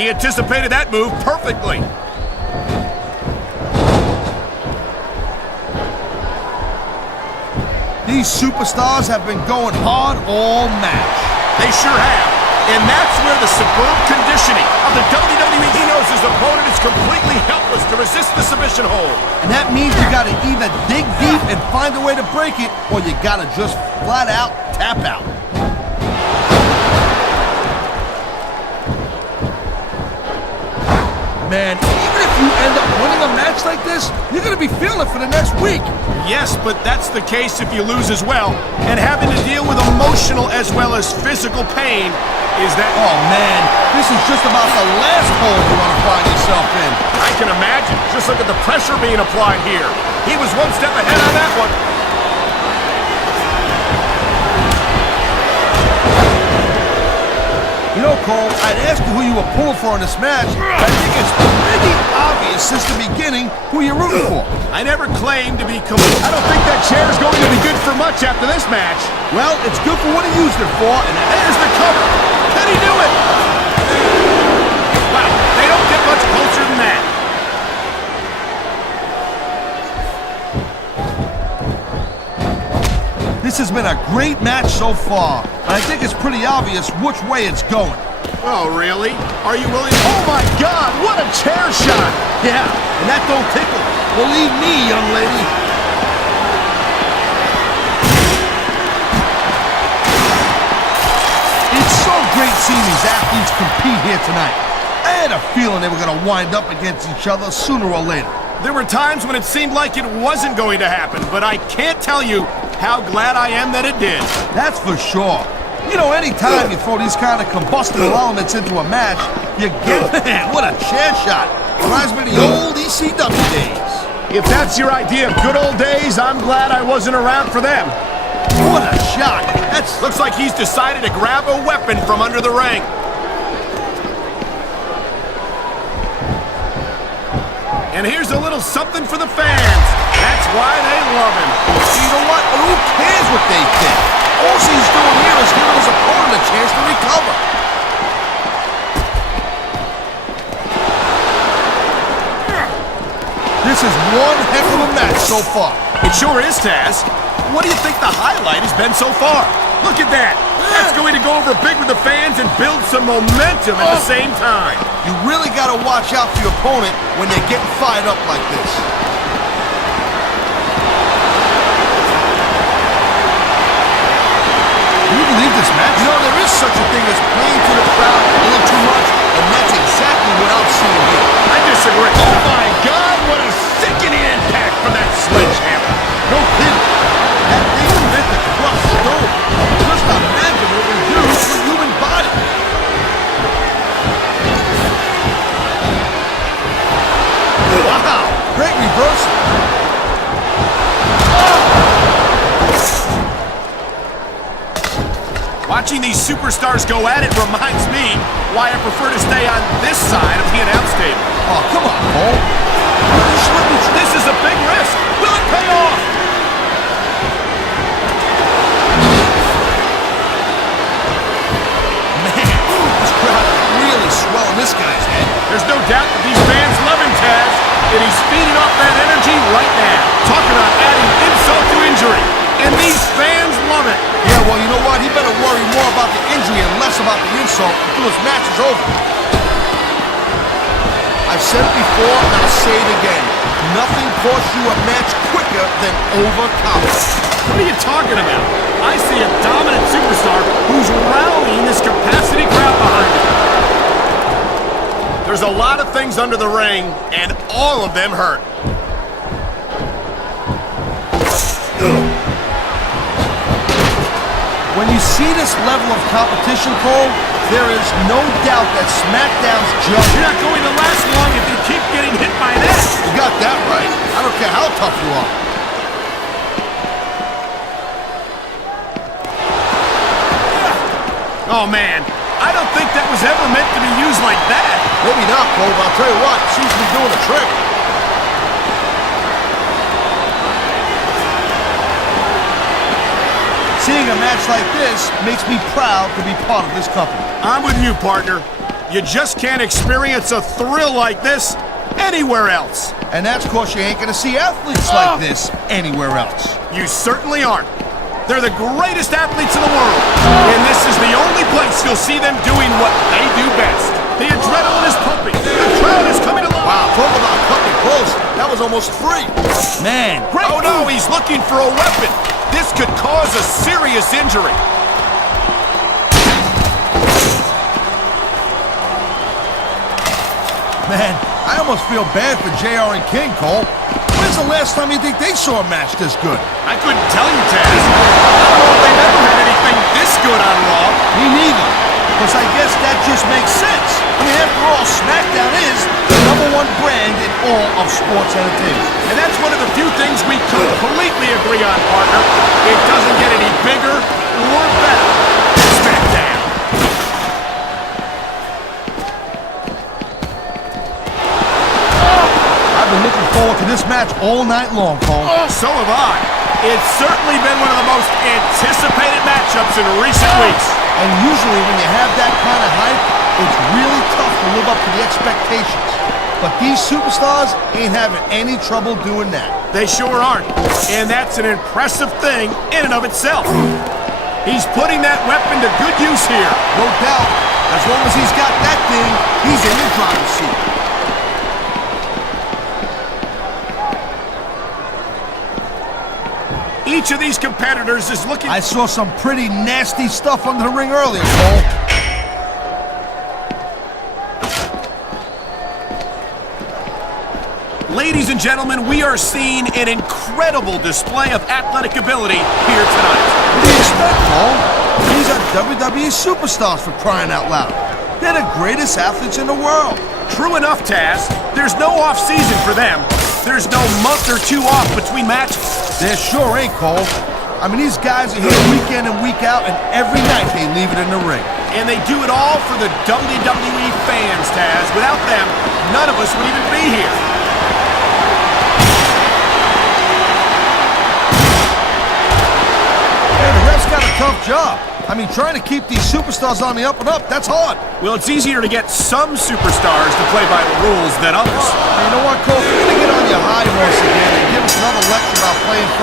He anticipated that move perfectly. These superstars have been going hard all match. They sure have. And that's where the superb conditioning of the WWE, he knows his opponent is completely helpless to resist the submission hold. And that means you gotta either dig deep and find a way to break it, or you gotta just flat out tap out. Man, even if you end up winning a match like this, you're gonna be feeling it for the next week. Yes, but that's the case if you lose as well. And having to deal with emotional as well as physical pain is that... Oh man, this is just about the last hole you want to find yourself in. I can imagine. Just look at the pressure being applied here. He was one step ahead on that one. You know, Cole, I'd ask you who you were pulling for in this match. I think it's pretty obvious since the beginning who you're rooting for. I never claimed to be complete. I don't think that chair is going to be good for much after this match. Well, it's good for what he used it for, and there's the cover. Can he do it? Wow, they don't get much closer than that. This has been a great match so far. I think it's pretty obvious which way it's going. Oh, really? Are you willing to... Oh, my God! What a chair shot! Yeah, and that don't tickle. Believe me, young lady. It's so great seeing these athletes compete here tonight. I had a feeling they were going to wind up against each other sooner or later. There were times when it seemed like it wasn't going to happen, but I can't tell you how glad I am that it did. That's for sure. You know, anytime you throw these kind of combustible elements into a match, you get... Man, what a chair shot. Reminds me of the old ECW days. If that's your idea of good old days, I'm glad I wasn't around for them. What a shot. Looks like he's decided to grab a weapon from under the ring. And here's a little something for the fans. That's why they love him. You know what? Who cares what they think? All he's doing here is giving his opponent a chance to recover. This is one heck of a match so far. It sure is, Taz. What do you think the highlight has been so far? Look at that. That's going to go over big with the fans and build some momentum at the same time. You really got to watch out for your opponent when they're getting fired up like this. Can you believe this match? You know, there is such a thing as playing to the crowd a little too much, and that's exactly what I'm seeing here. I disagree. Oh my God, what a sickening impact from that sledgehammer. No kidding. That thing is meant to crush stone. Just imagine what it will do to a human body. Wow, great reversal. Watching these superstars go at it reminds me why I prefer to stay on this side of the announce table. Oh, come on, Cole. This is a big risk. Will it pay off? Man, this crowd is really swelling this guy's head. There's no doubt that these fans love him, Taz, and he's feeding off that energy right now. Talk about adding insult to injury, and these fans love it. Yeah, well, you know what? He better worry more about the injury and less about the insult until his match is over. I've said it before, and I'll say it again. Nothing costs you a match quicker than overconfidence. What are you talking about? I see a dominant superstar who's rallying this capacity crowd behind him. There's a lot of things under the ring, and all of them hurt. When you see this level of competition, Cole, there is no doubt that SmackDown's judge... You're not going to last long if you keep getting hit by that. You got that right. I don't care how tough you are. Oh, man. I don't think that was ever meant to be used like that. Maybe not, Cole, but I'll tell you what, it seems to be doing a trick. Seeing a match like this makes me proud to be part of this company. I'm with you, partner. You just can't experience a thrill like this anywhere else. And that's because you ain't gonna see athletes like this anywhere else. You certainly aren't. They're the greatest athletes in the world. And this is the only place you'll see them doing what they do best. The adrenaline is pumping. The crowd is coming along. Wow, talk about cutting close. That was almost free. Man, great. Oh no, he's looking for a weapon. This could cause a serious injury. Man, I almost feel bad for JR and King, Cole. When's the last time you think they saw a match this good? I couldn't tell you, Taz. I don't know if they've ever had anything this good on Raw. Me neither. Because I guess that just makes sense. I mean, after all, SmackDown is the #1 brand in all of sports entertainment. And that's one of the few things we completely agree on, partner. It doesn't get any bigger or better. SmackDown. I've been looking forward to this match all night long, Cole. So have I. It's certainly been one of the most anticipated matchups in recent weeks. And usually when you have that kind of hype, it's really tough to live up to the expectations. But these superstars ain't having any trouble doing that. They sure aren't. And that's an impressive thing in and of itself. He's putting that weapon to good use here. No doubt. As long as he's got that thing, he's in the driver's seat. Each of these competitors is looking... I saw some pretty nasty stuff under the ring earlier, Cole. Ladies and gentlemen, we are seeing an incredible display of athletic ability here tonight. What do you expect, Cole? These are WWE superstars, for crying out loud. They're the greatest athletes in the world. True enough, Taz. There's no off-season for them. There's no month or two off between matches. There sure ain't, Cole. I mean, these guys are here week in and week out, and every night they leave it in the ring. And they do it all for the WWE fans, Taz. Without them, none of us would even be here. Hey, the ref's got a tough job. I mean, trying to keep these superstars on the up and up, that's hard. Well, it's easier to get some superstars to play by the rules than others. You know what, Cole? You're going to get on your high horse again and give us another lecture about playing fair.